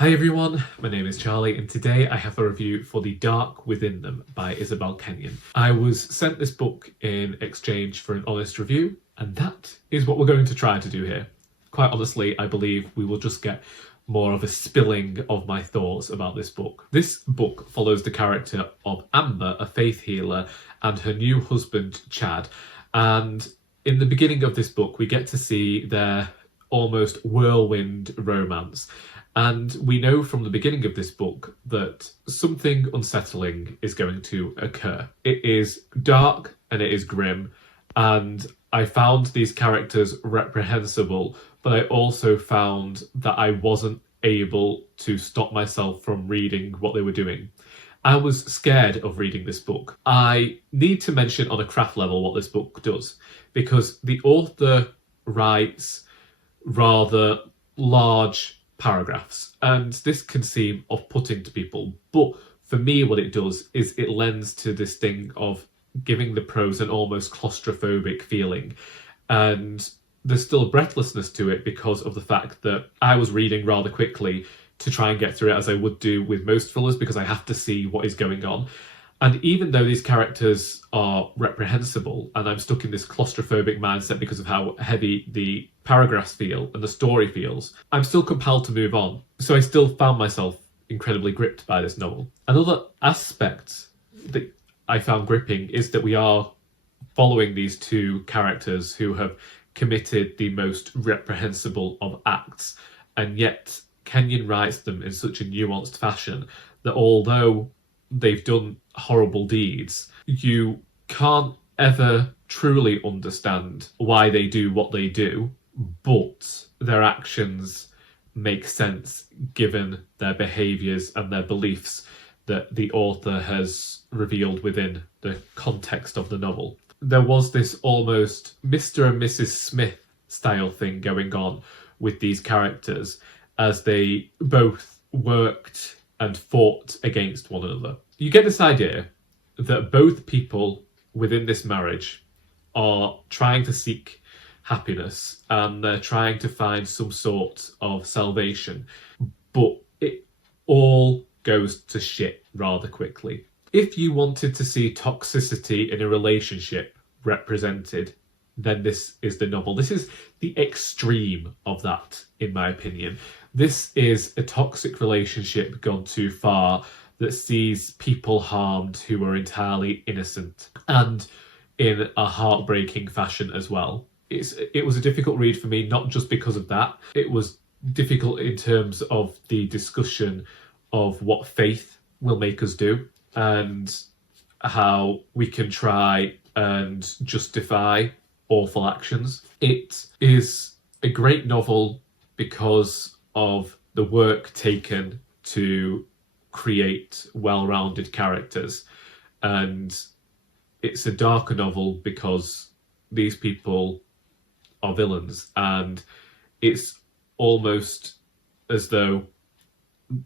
Hi everyone, my name is Charlie and today I have a review for The Dark Within Them by Isabelle Kenyon. I was sent this book in exchange for an honest review and that is what we're going to try to do here. Quite honestly, I believe we will just get more of a spilling of my thoughts about this book. This book follows the character of Amber, a faith healer, and her new husband Chad, and in the beginning of this book we get to see their almost whirlwind romance. And we know from the beginning of this book that something unsettling is going to occur. It is dark and it is grim, and I found these characters reprehensible, but I also found that I wasn't able to stop myself from reading what they were doing. I was scared of reading this book. I need to mention on a craft level what this book does, because the author writes rather large paragraphs, and this can seem off-putting to people, but for me what it does is it lends to this thing of giving the prose an almost claustrophobic feeling, and there's still a breathlessness to it because of the fact that I was reading rather quickly to try and get through it, as I would do with most thrillers, because I have to see what is going on. And even though these characters are reprehensible and I'm stuck in this claustrophobic mindset because of how heavy the paragraphs feel and the story feels, I'm still compelled to move on. So I still found myself incredibly gripped by this novel. Another aspect that I found gripping is that we are following these two characters who have committed the most reprehensible of acts, and yet Kenyon writes them in such a nuanced fashion that although they've done horrible deeds, you can't ever truly understand why they do what they do, but their actions make sense given their behaviours and their beliefs that the author has revealed within the context of the novel. There was this almost Mr. and Mrs. Smith style thing going on with these characters as they both worked and fought against one another. You get this idea that both people within this marriage are trying to seek happiness and they're trying to find some sort of salvation, but it all goes to shit rather quickly. If you wanted to see toxicity in a relationship represented, then this is the novel. This is the extreme of that, in my opinion. This is a toxic relationship gone too far that sees people harmed who are entirely innocent, and in a heartbreaking fashion as well. It was a difficult read for me, not just because of that. It was difficult in terms of the discussion of what faith will make us do and how we can try and justify awful actions. It is a great novel because of the work taken to create well-rounded characters, and it's a darker novel because these people are villains, and it's almost as though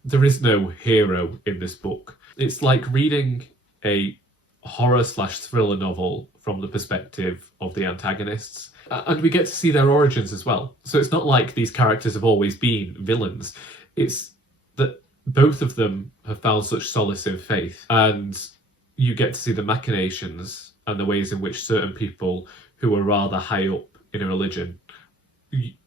there is no hero in this book. It's like reading a horror/thriller novel from the perspective of the antagonists, and we get to see their origins as well. So it's not like these characters have always been villains. It's that both of them have found such solace in faith, and you get to see the machinations and the ways in which certain people who are rather high up in a religion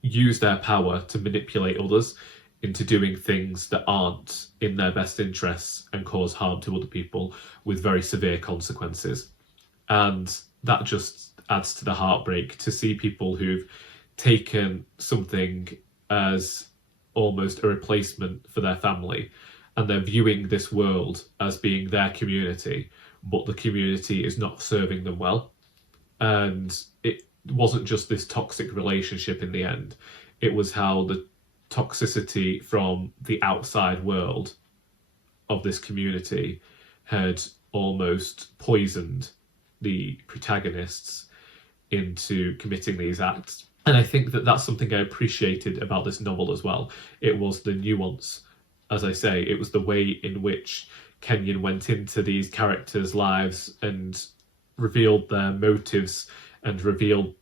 use their power to manipulate others into doing things that aren't in their best interests and cause harm to other people with very severe consequences. And that just adds to the heartbreak to see people who've taken something as almost a replacement for their family, and they're viewing this world as being their community, but the community is not serving them well. And it wasn't just this toxic relationship in the end, it was how the toxicity from the outside world of this community had almost poisoned the protagonists into committing these acts. And I think that that's something I appreciated about this novel as well. It was the nuance, as I say, it was the way in which Kenyon went into these characters' lives and revealed their motives and revealed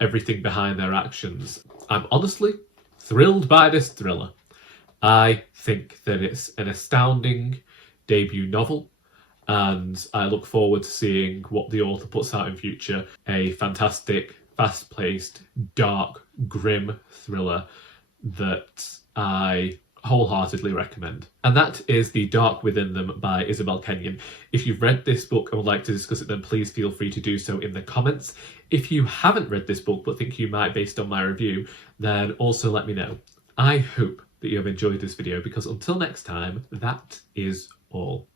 everything behind their actions. I'm honestly thrilled by this thriller. I think that it's an astounding debut novel, and I look forward to seeing what the author puts out in future. A fantastic, fast-paced, dark, grim thriller that I wholeheartedly recommend. And that is The Dark Within Them by Isabelle Kenyon. If you've read this book and would like to discuss it, then please feel free to do so in the comments. If you haven't read this book but think you might based on my review, then also let me know. I hope that you have enjoyed this video, because until next time, that is all.